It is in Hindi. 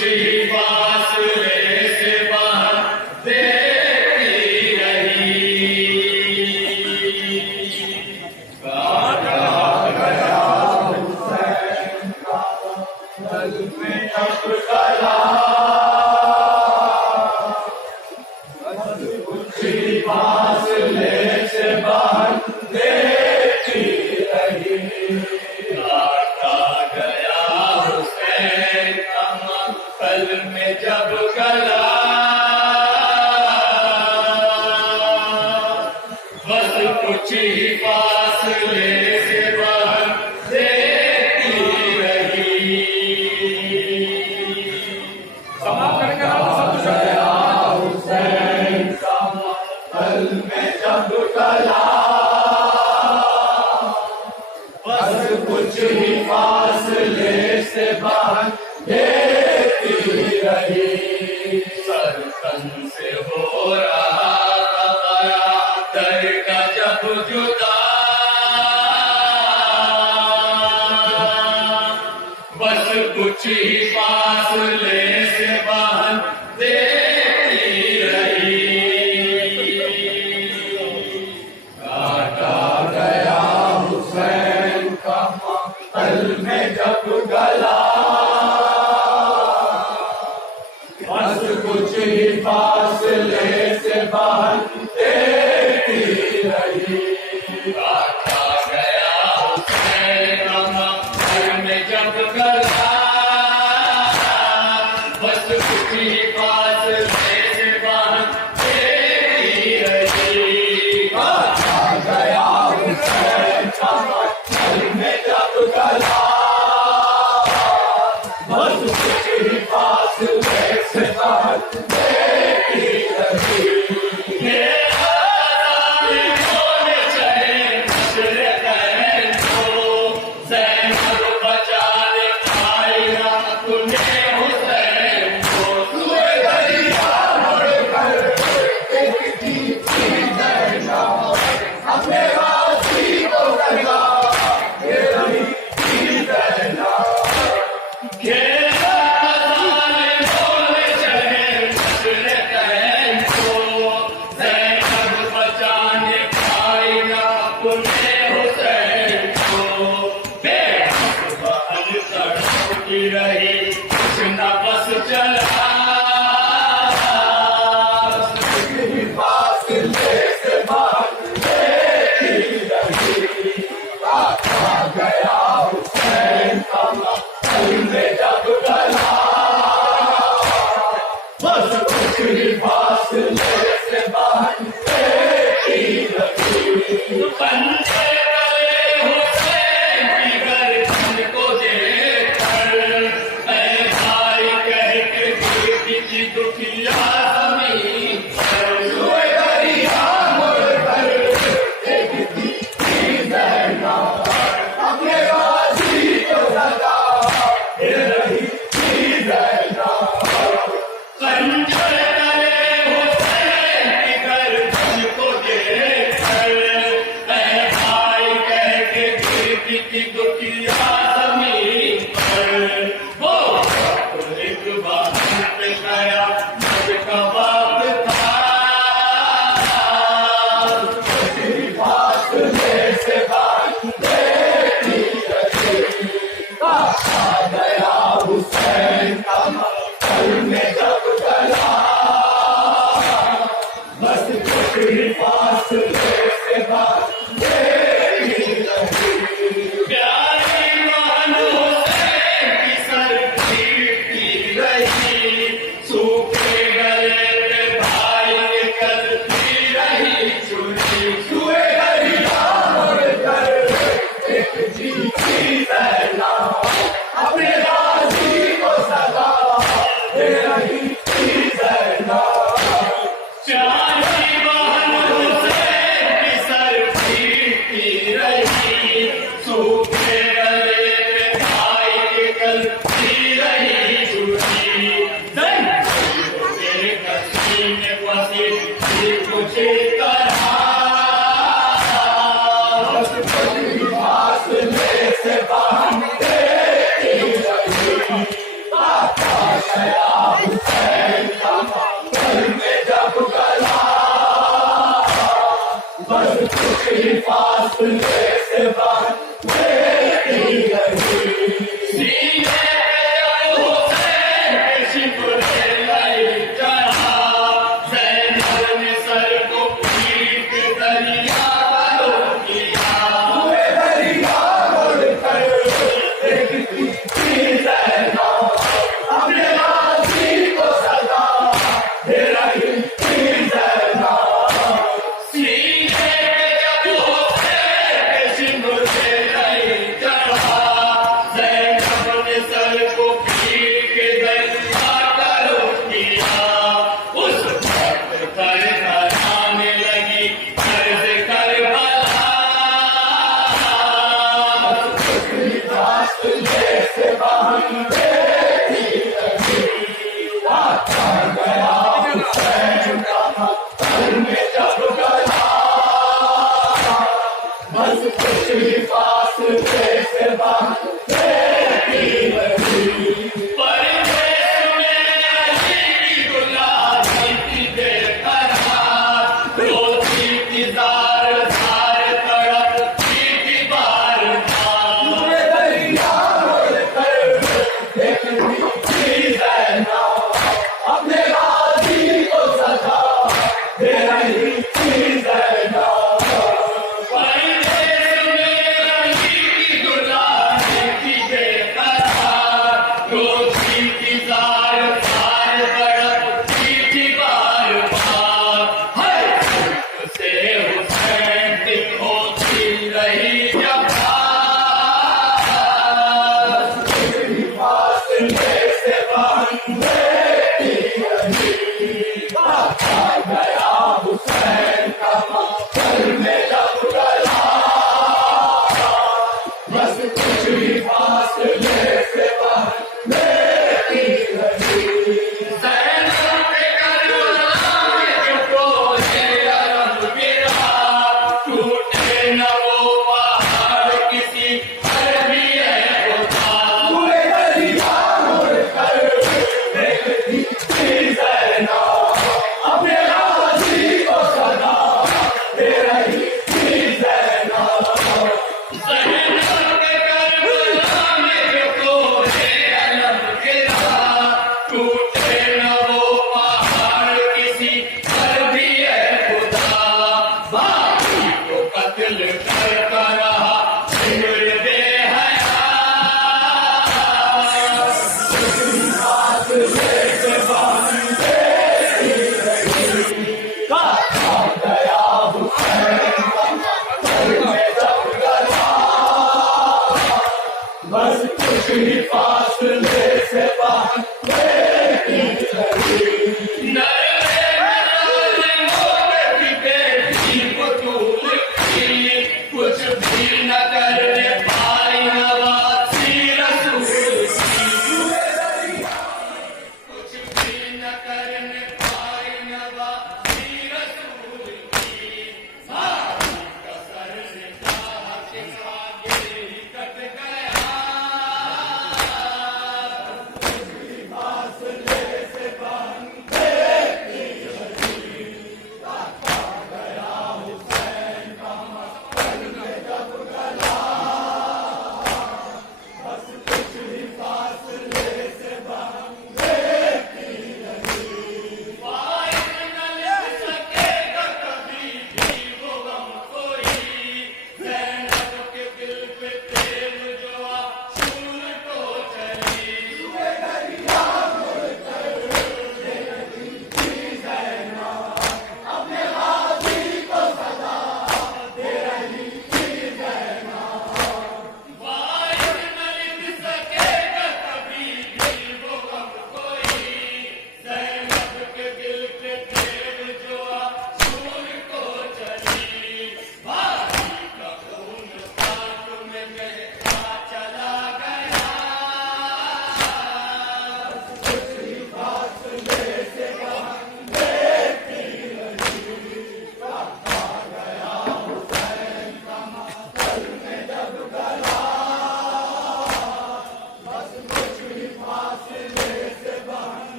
कुछ ही फासले से बाहर देखती रही। काटा गया हुसैन का दिल में अब गला, बस कुछ ही फासले से बाहर देखती रही। पल में जब गला, बस कुछ ही फासले से बाहर देखती रही। गया हुसैन का पल में जब गला, बस कुछ ही फासले से बाहर देखती रही। सरकन से हो रहा था दर का जब जुदा, बस कुछ ही फासले से बाहर देखती रही। काटा गया हुसैन का पल में जब गला, बस कुछ ही फासले से बाहर देखती रही। काटा गया हुसैन का पल में जब गला, बस कुछ ही फासले से बाहर देखती रही। काटा गया हुसैन का पल में जब गला, बस कुछ ही फासले से बाहर देखती रही। रही कुछ न बस चला, फासले से बाहर देखती रही। काटा गया हुसैन का पल में जब गला, बस कुछ ही फासले से बाहर देखती रही। से बांधते फासले से बांधे की लगी, आता गया हुसैन का मक्तल में जब गया, बस कुछ ही फासले से बांधे की लगी। परदेश में अली की गुलामी की बेकरार, रोती की जार जार तड़पती थी बार बार। पूरे दरिया उड़कर देखती थी ज़ैनब, अपने गाजी को सजा दे रही थी ज़ैनब। परदेश में अली की गुलामी की बेकरार, रोती की जार जार तड़पती थी बार बार। हर तरफ से हुसैन की होती रही जवान, तेरी फासले से बांधे की लगी, आता गया हुसैन का मक्तल में जब गया, बस कुछ ही फासले से बांधे की लगी। ज़ैनब के करबला में जो कोहे अरब गिरा, टूटे न वो पहाड़ किसी पर भी है खुदा। पूरे दरिया उड़कर देखती थी ज़ैनब, अपने गाजी को सजा दे रही थी ज़ैनब। ज़ैनब के करबला में जो कोहे अरब गिरा, टूटे न वो पहाड़ किसी पर भी है खुदा। बाकी को कत्ल करता रहा सिमर बेहया, फासले से बांधे की लगी, आता गया हुसैन का मक्तल में जब गया, बस कुछ ही फासले से बांधे